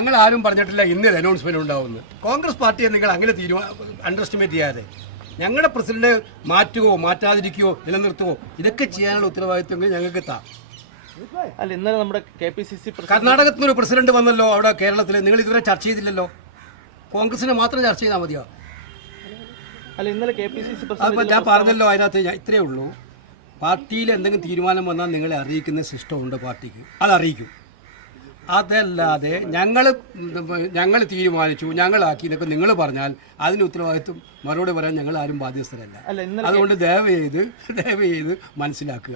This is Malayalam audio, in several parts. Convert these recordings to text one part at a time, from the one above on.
ഞങ്ങൾ ആരും പറഞ്ഞിട്ടില്ല ഇന്ന് അനൗൺസ്മെന്റ് ഉണ്ടാവുമെന്ന്. കോൺഗ്രസ് പാർട്ടിയെ നിങ്ങൾ അങ്ങനെ അണ്ടർ എസ്റ്റിമേറ്റ് ചെയ്യാതെ ഞങ്ങളുടെ പ്രസിഡന്റ് മാറ്റുകയോ മാറ്റാതിരിക്കുകയോ നിലനിർത്തുകയോ ഇതൊക്കെ ചെയ്യാനുള്ള ഉത്തരവാദിത്വങ്ങൾ ഞങ്ങൾക്ക് അല്ല ഇന്നലെ നമ്മുടെ KPCC കർണാടകത്തിൽ നിന്നൊരു പ്രസിഡന്റ് വന്നല്ലോ അവിടെ കേരളത്തിൽ. നിങ്ങൾ ഇതുവരെ ചർച്ച ചെയ്തില്ലല്ലോ. കോൺഗ്രസിനെ മാത്രം ചർച്ച ചെയ്താൽ മതിയോ? അല്ല ഇന്നലെ KPCC അപ്പോൾ ഞാൻ പറഞ്ഞല്ലോ, അതിനകത്ത് ഇത്രയേ ഉള്ളൂ. പാർട്ടിയിൽ എന്തെങ്കിലും തീരുമാനം വന്നാൽ നിങ്ങളെ അറിയിക്കുന്ന സിസ്റ്റമുണ്ട് പാർട്ടിക്ക്, അതറിയിക്കും. അതല്ലാതെ ഞങ്ങൾ തീരുമാനിച്ചു ഞങ്ങളാക്കി എന്നൊക്കെ നിങ്ങൾ പറഞ്ഞാൽ അതിന് ഉത്തരവാദിത്വം മറുപടി പറയാൻ ഞങ്ങൾ ആരും ബാധ്യസ്ഥരല്ല. അതുകൊണ്ട് ദയവ് ചെയ്ത് മനസ്സിലാക്കുക.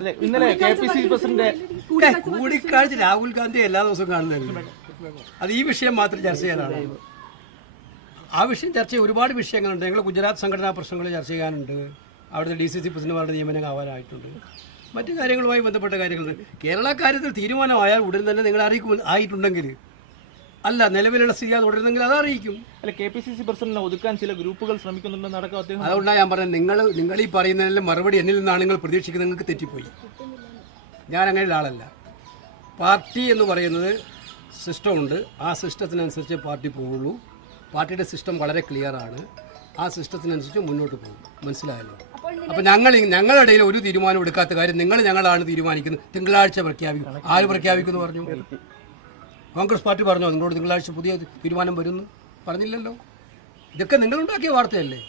കൂടിക്കാഴ്ച രാഹുൽ ഗാന്ധി എല്ലാ ദിവസവും കാണുന്നതല്ലേ. അത് ഈ വിഷയം മാത്രം ചർച്ച ചെയ്യാനാണ്. ആ വിഷയം ചർച്ച ചെയ്യാൻ ഒരുപാട് വിഷയങ്ങളുണ്ട്. ഞങ്ങൾ ഗുജറാത്ത് സംഘടനാ പ്രശ്നങ്ങൾ ചർച്ച ചെയ്യാനുണ്ട്. അവിടുത്തെ DCC പ്രസിഡന്റുമാരുടെ നിയമനം ആവാനായിട്ടുണ്ട്. മറ്റു കാര്യങ്ങളുമായി ബന്ധപ്പെട്ട കാര്യങ്ങളുണ്ട്. കേരള കാര്യത്തിൽ തീരുമാനമായാൽ ഉടൻ തന്നെ നിങ്ങൾ ആയിട്ടുണ്ടെങ്കിൽ, അല്ല നിലവിലുള്ള സ്ഥിതി തുടരുന്നെങ്കിൽ അത് അറിയിക്കും. അല്ല KPCC പ്രസിഡന്റിനെ ഒതുക്കാൻ ചില ഗ്രൂപ്പുകൾ ശ്രമിക്കുന്നുണ്ടെന്ന് അടക്കം അദ്ദേഹം. അതുകൊണ്ടാണ് ഞാൻ പറഞ്ഞത്, നിങ്ങൾ ഈ പറയുന്നതിനെല്ലാം മറുപടി എന്നിൽ നിന്നാണ് നിങ്ങൾ പ്രതീക്ഷിക്കുന്നത്. നിങ്ങൾക്ക് തെറ്റിപ്പോയി. ഞാൻ അങ്ങനെയുള്ള ആളല്ല. പാർട്ടി എന്ന് പറയുന്നത് സിസ്റ്റമുണ്ട്. ആ സിസ്റ്റത്തിനനുസരിച്ച് പാർട്ടി പോവുള്ളൂ. പാർട്ടിയുടെ സിസ്റ്റം വളരെ ക്ലിയറാണ്. ആ സിസ്റ്റത്തിനനുസരിച്ച് മുന്നോട്ട് പോകും. മനസ്സിലായല്ലോ? അപ്പോൾ ഞങ്ങളുടെ ഇടയിൽ ഒരു തീരുമാനം എടുക്കാത്ത കാര്യം ഞങ്ങളാണ് തീരുമാനിക്കുന്നത്. തിങ്കളാഴ്ച പ്രഖ്യാപിക്കും. ആര് പ്രഖ്യാപിക്കുമെന്ന് പറഞ്ഞു? കോൺഗ്രസ് പാർട്ടി പറഞ്ഞോ നിങ്ങളോട് തിങ്കളാഴ്ച പുതിയ തീരുമാനം വരുന്നു? പറഞ്ഞില്ലല്ലോ. ഇതൊക്കെ നിങ്ങളുണ്ടാക്കിയ വാർത്തയല്ലേ?